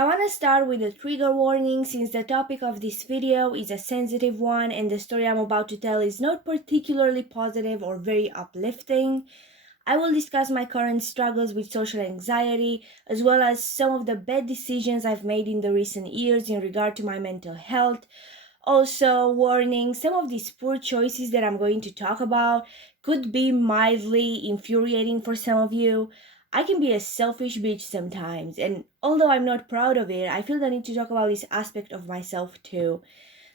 I want to start with a trigger warning since the topic of this video is a sensitive one and the story I'm about to tell is not particularly positive or very uplifting. I will discuss my current struggles with social anxiety as well as some of the bad decisions I've made in the recent years in regard to my mental health. Also, warning, some of these poor choices that I'm going to talk about could be mildly infuriating for some of you. I can be a selfish bitch sometimes, and although I'm not proud of it, I feel the need to talk about this aspect of myself too.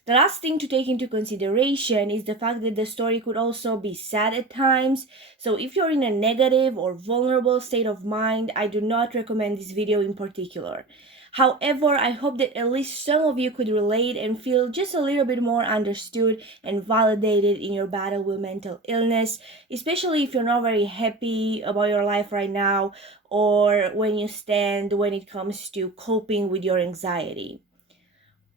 The last thing to take into consideration is the fact that the story could also be sad at times. So if you're in a negative or vulnerable state of mind, I do not recommend this video in particular. However, I hope that at least some of you could relate and feel just a little bit more understood and validated in your battle with mental illness, especially if you're not very happy about your life right now or when you stand when it comes to coping with your anxiety.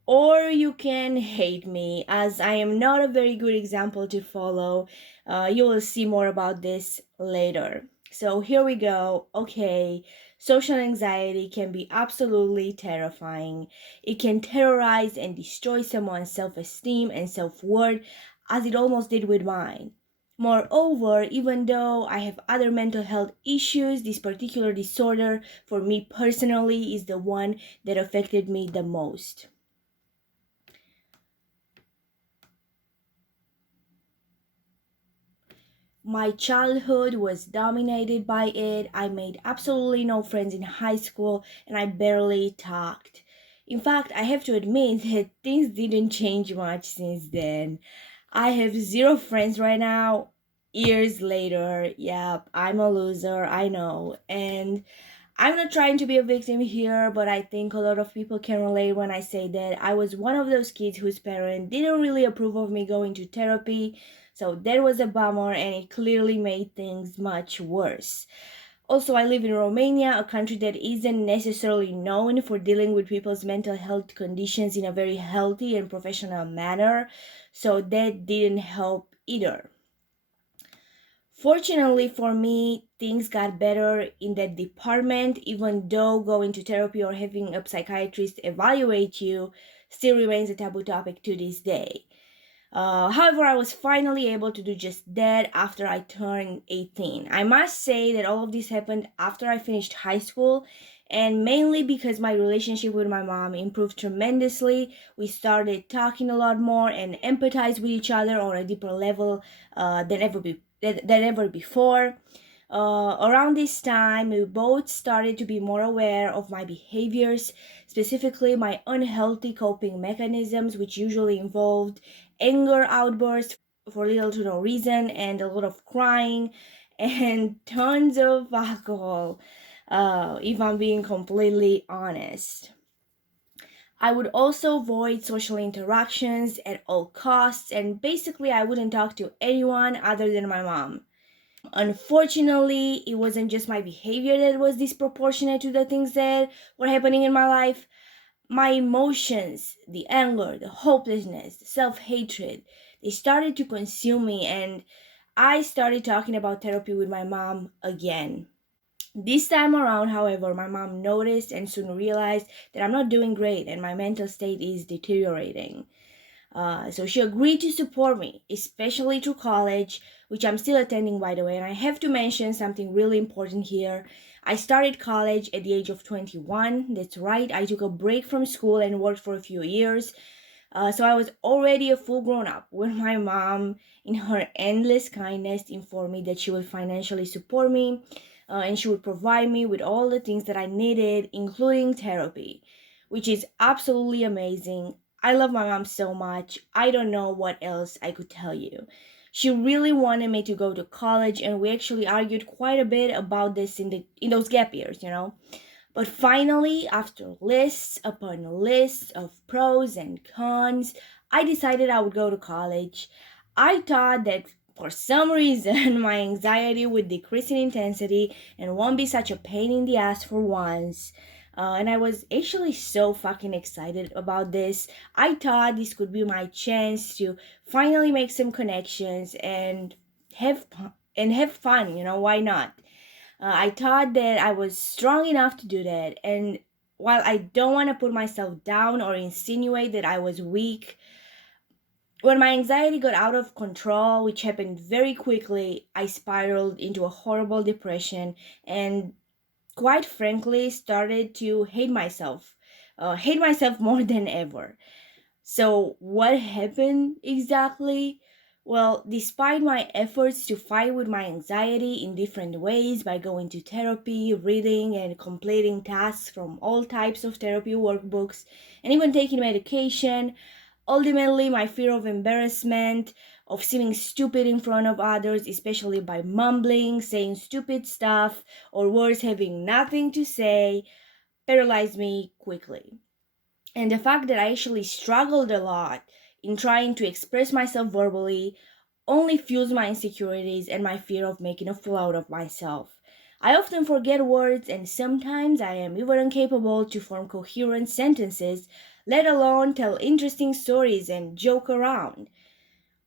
Or you can hate me, as I am not a very good example to follow. You will see more about this later. So here we go. Okay, social anxiety can be absolutely terrifying. It can terrorize and destroy someone's self esteem and self worth, as it almost did with mine. Moreover, even though I have other mental health issues, this particular disorder, for me personally, is the one that affected me the most. My childhood was dominated by it. I made absolutely no friends in high school and I barely talked. In fact, I have to admit that things didn't change much since then. I have zero friends right now. Years later, yep, I'm a loser, I know. And I'm not trying to be a victim here, but I think a lot of people can relate when I say that I was one of those kids whose parents didn't really approve of me going to therapy, so that was a bummer and it clearly made things much worse. Also, I live in Romania, a country that isn't necessarily known for dealing with people's mental health conditions in a very healthy and professional manner, so that didn't help either. Fortunately for me, things got better in that department, even though going to therapy or having a psychiatrist evaluate you still remains a taboo topic to this day. However, I was finally able to do just that after I turned 18. I must say that all of this happened after I finished high school, and mainly because my relationship with my mom improved tremendously. We started talking a lot more and empathize with each other on a deeper level than ever before. Around this time, we both started to be more aware of my behaviors, specifically my unhealthy coping mechanisms, which usually involved anger outbursts for little to no reason and a lot of crying and tons of alcohol, if I'm being completely honest. I would also avoid social interactions at all costs, and basically, I wouldn't talk to anyone other than my mom. Unfortunately, it wasn't just my behavior that was disproportionate to the things that were happening in my life. My emotions, the anger, the hopelessness, the self hatred, they started to consume me, and I started talking about therapy with my mom again. This time around, however, my mom noticed and soon realized that I'm not doing great and my mental state is deteriorating. So she agreed to support me, especially through college, which I'm still attending, by the way. And I have to mention something really important here. I started college at the age of 21. That's right, I took a break from school and worked for a few years. So I was already a full grown up when my mom, in her endless kindness, informed me that she would financially support me and she would provide me with all the things that I needed, including therapy, which is absolutely amazing. I love my mom so much. I don't know what else I could tell you. She really wanted me to go to college, and we actually argued quite a bit about this in those gap years. But finally, after lists upon lists of pros and cons, I decided I would go to college. I thought that for some reason my anxiety would decrease in intensity and won't be such a pain in the ass for once. And I was actually so fucking excited about this. I thought this could be my chance to finally make some connections and have fun. Why not? I thought that I was strong enough to do that, and while I don't want to put myself down or insinuate that I was weak, when my anxiety got out of control, which happened very quickly, I spiraled into a horrible depression and, quite frankly, started to hate myself more than ever. So, what happened exactly? Well, despite my efforts to fight with my anxiety in different ways by going to therapy, reading, and completing tasks from all types of therapy workbooks, and even taking medication, ultimately, my fear of embarrassment, of seeming stupid in front of others, especially by mumbling, saying stupid stuff, or worse, having nothing to say, paralyzed me quickly. And the fact that I actually struggled a lot in trying to express myself verbally only fuels my insecurities and my fear of making a fool out of myself. I often forget words, and sometimes I am even incapable to form coherent sentences, let alone tell interesting stories and joke around.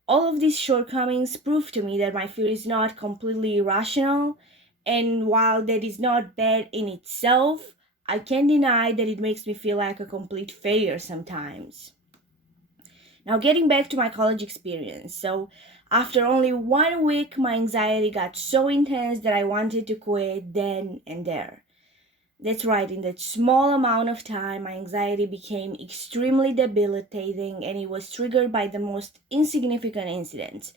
All of these shortcomings prove to me that my fear is not completely irrational, and while that is not bad in itself, I can't deny that it makes me feel like a complete failure sometimes. Now, getting back to my college experience. So, after only 1 week, my anxiety got so intense that I wanted to quit then and there. That's right, in that small amount of time, my anxiety became extremely debilitating and it was triggered by the most insignificant incidents.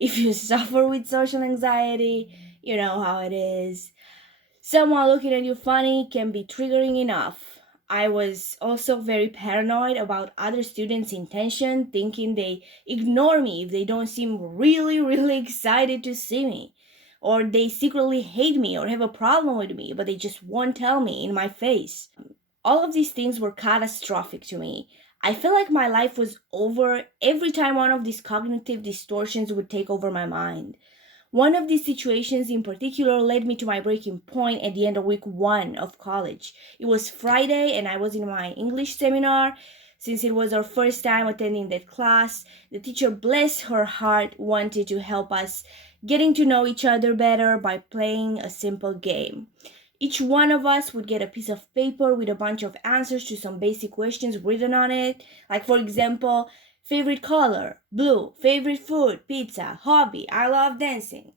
If you suffer with social anxiety, you know how it is. Someone looking at you funny can be triggering enough. I was also very paranoid about other students' intention, thinking they ignore me if they don't seem really, really excited to see me. Or they secretly hate me or have a problem with me, but they just won't tell me in my face. All of these things were catastrophic to me. I felt like my life was over every time one of these cognitive distortions would take over my mind. One of these situations in particular led me to my breaking point at the end of week 1 of college. It was Friday and I was in my English seminar. Since it was our first time attending that class, the teacher, bless her heart, wanted to help us getting to know each other better by playing a simple game. Each one of us would get a piece of paper with a bunch of answers to some basic questions written on it. Like, for example, favorite color, blue, favorite food, pizza, hobby, I love dancing.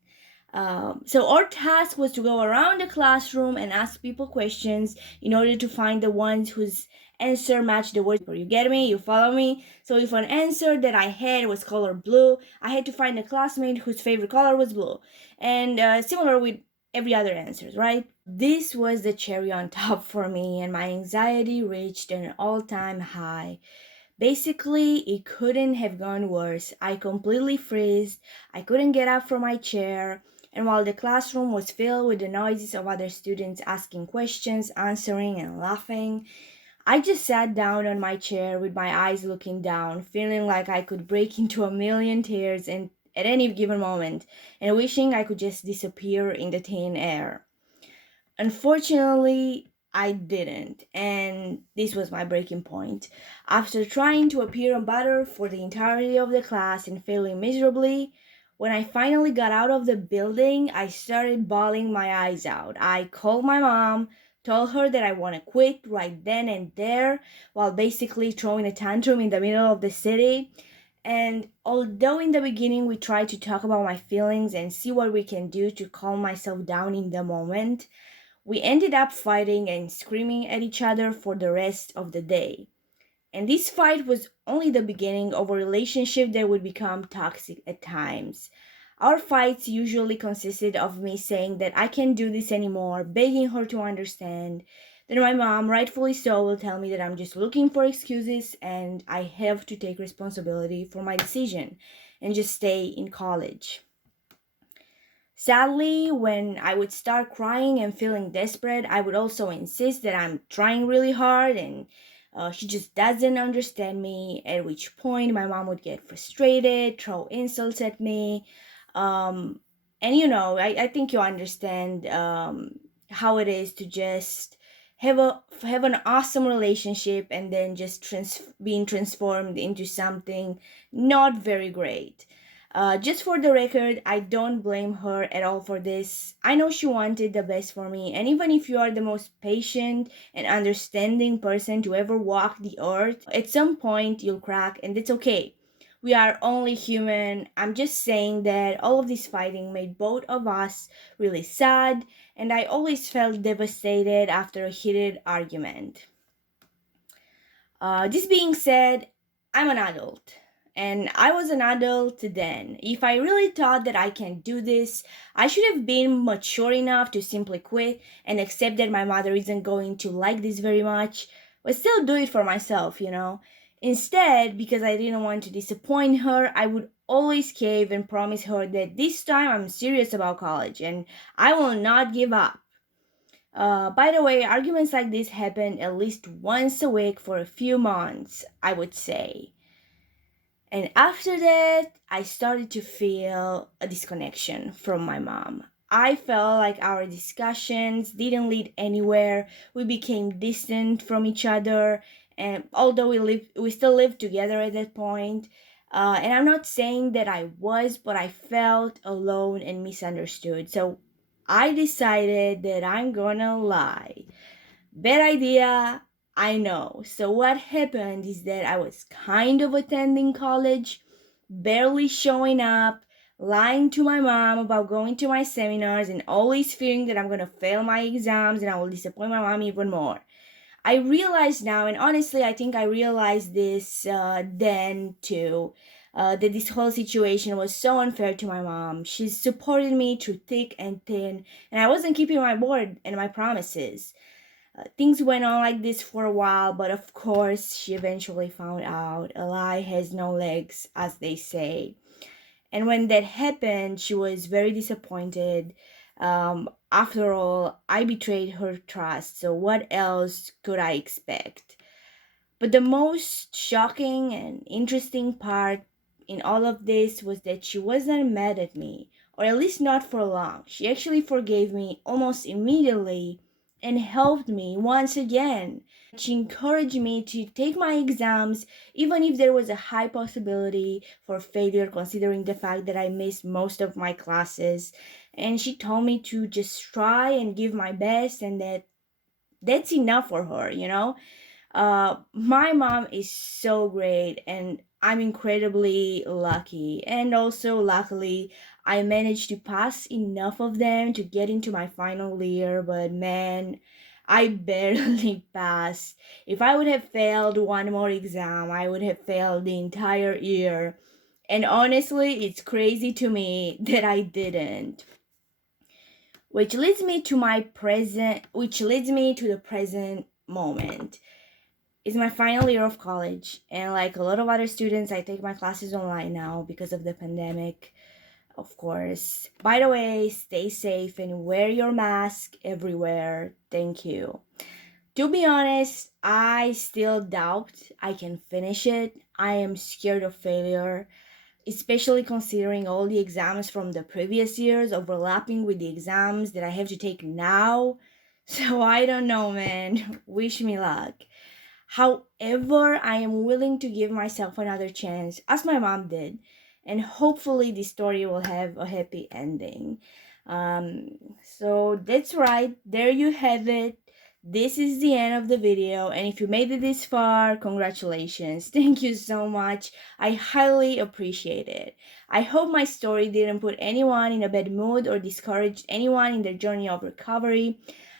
So our task was to go around the classroom and ask people questions in order to find the ones whose answer matched the words. You get me? You follow me? So if an answer that I had was color blue, I had to find a classmate whose favorite color was blue. And similar with every other answers, right? This was the cherry on top for me, and my anxiety reached an all-time high. Basically, it couldn't have gone worse. I completely froze. I couldn't get up from my chair. And while the classroom was filled with the noises of other students asking questions, answering, and laughing, I just sat down on my chair with my eyes looking down, feeling like I could break into a million tears and at any given moment, and wishing I could just disappear in the thin air. Unfortunately, I didn't, and this was my breaking point. After trying to appear unbothered for the entirety of the class and failing miserably, when I finally got out of the building, I started bawling my eyes out. I called my mom, told her that I want to quit right then and there, while basically throwing a tantrum in the middle of the city. And although in the beginning we tried to talk about my feelings and see what we can do to calm myself down in the moment, we ended up fighting and screaming at each other for the rest of the day. And this fight was only the beginning of a relationship that would become toxic at times. Our fights usually consisted of me saying that I can't do this anymore, begging her to understand. Then my mom, rightfully so, will tell me that I'm just looking for excuses and I have to take responsibility for my decision and just stay in college. Sadly, when I would start crying and feeling desperate, I would also insist that I'm trying really hard and she just doesn't understand me. At which point, my mom would get frustrated, throw insults at me. Um, and I think you understand how it is to just have an awesome relationship and then just being transformed into something not very great. Just for the record, I don't blame her at all for this. I know she wanted the best for me, and even if you are the most patient and understanding person to ever walk the earth, at some point you'll crack, and that's okay. We are only human. I'm just saying that all of this fighting made both of us really sad, and I always felt devastated after a heated argument. This being said, I'm an adult. And I was an adult then. If I really thought that I can do this, I should have been mature enough to simply quit and accept that my mother isn't going to like this very much, but still do it for myself. Instead, because I didn't want to disappoint her, I would always cave and promise her that this time I'm serious about college and I will not give up. By the way, arguments like this happen at least once a week for a few months, I would say. And after that, I started to feel a disconnection from my mom. I felt like our discussions didn't lead anywhere. We became distant from each other, and although we still lived together at that point. And I'm not saying that I was, but I felt alone and misunderstood. So I decided that I'm gonna lie. Bad idea, I know. So what happened is that I was kind of attending college, barely showing up, lying to my mom about going to my seminars, and always fearing that I'm gonna fail my exams and I will disappoint my mom even more. I realize now, and honestly, I think I realized this then too, that this whole situation was so unfair to my mom. She supported me through thick and thin, and I wasn't keeping my word and my promises. Things went on like this for a while, but of course, she eventually found out a lie has no legs, as they say. And when that happened, she was very disappointed. After all, I betrayed her trust, so what else could I expect? But the most shocking and interesting part in all of this was that she wasn't mad at me, or at least not for long. She actually forgave me almost immediately and helped me once again. She encouraged me to take my exams, even if there was a high possibility for failure, considering the fact that I missed most of my classes. And she told me to just try and give my best, and that's enough for her. My mom is so great, and I'm incredibly lucky. And also, luckily, I managed to pass enough of them to get into my final year, but man, I barely passed. If I would have failed one more exam, I would have failed the entire year. And honestly, it's crazy to me that I didn't. Which leads me to the present moment. It's my final year of college, and like a lot of other students, I take my classes online now because of the pandemic, of course. By the way, stay safe and wear your mask everywhere. Thank you. To be honest, I still doubt I can finish it. I am scared of failure, especially considering all the exams from the previous years overlapping with the exams that I have to take now. So I don't know, man. Wish me luck. However, I am willing to give myself another chance, as my mom did, and hopefully this story will have a happy ending. So that's right, there you have it. This is the end of the video, and if you made it this far, congratulations. Thank you so much. I highly appreciate it. I hope my story didn't put anyone in a bad mood or discouraged anyone in their journey of recovery.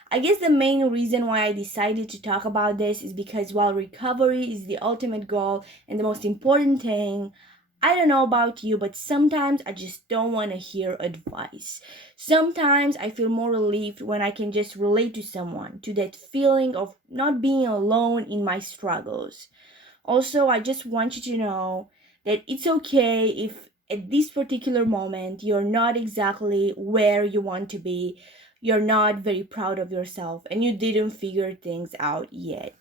I guess the main reason why I decided to talk about this is because while recovery is the ultimate goal and the most important thing, I don't know about you, but sometimes I just don't want to hear advice. Sometimes I feel more relieved when I can just relate to someone, to that feeling of not being alone in my struggles. Also, I just want you to know that it's okay if at this particular moment you're not exactly where you want to be, you're not very proud of yourself, and you didn't figure things out yet.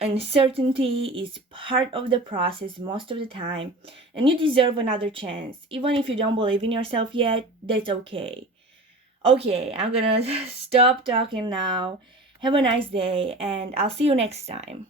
Uncertainty is part of the process most of the time, and you deserve another chance. Even if you don't believe in yourself yet, that's okay. Okay, I'm gonna stop talking now. Have a nice day, and I'll see you next time.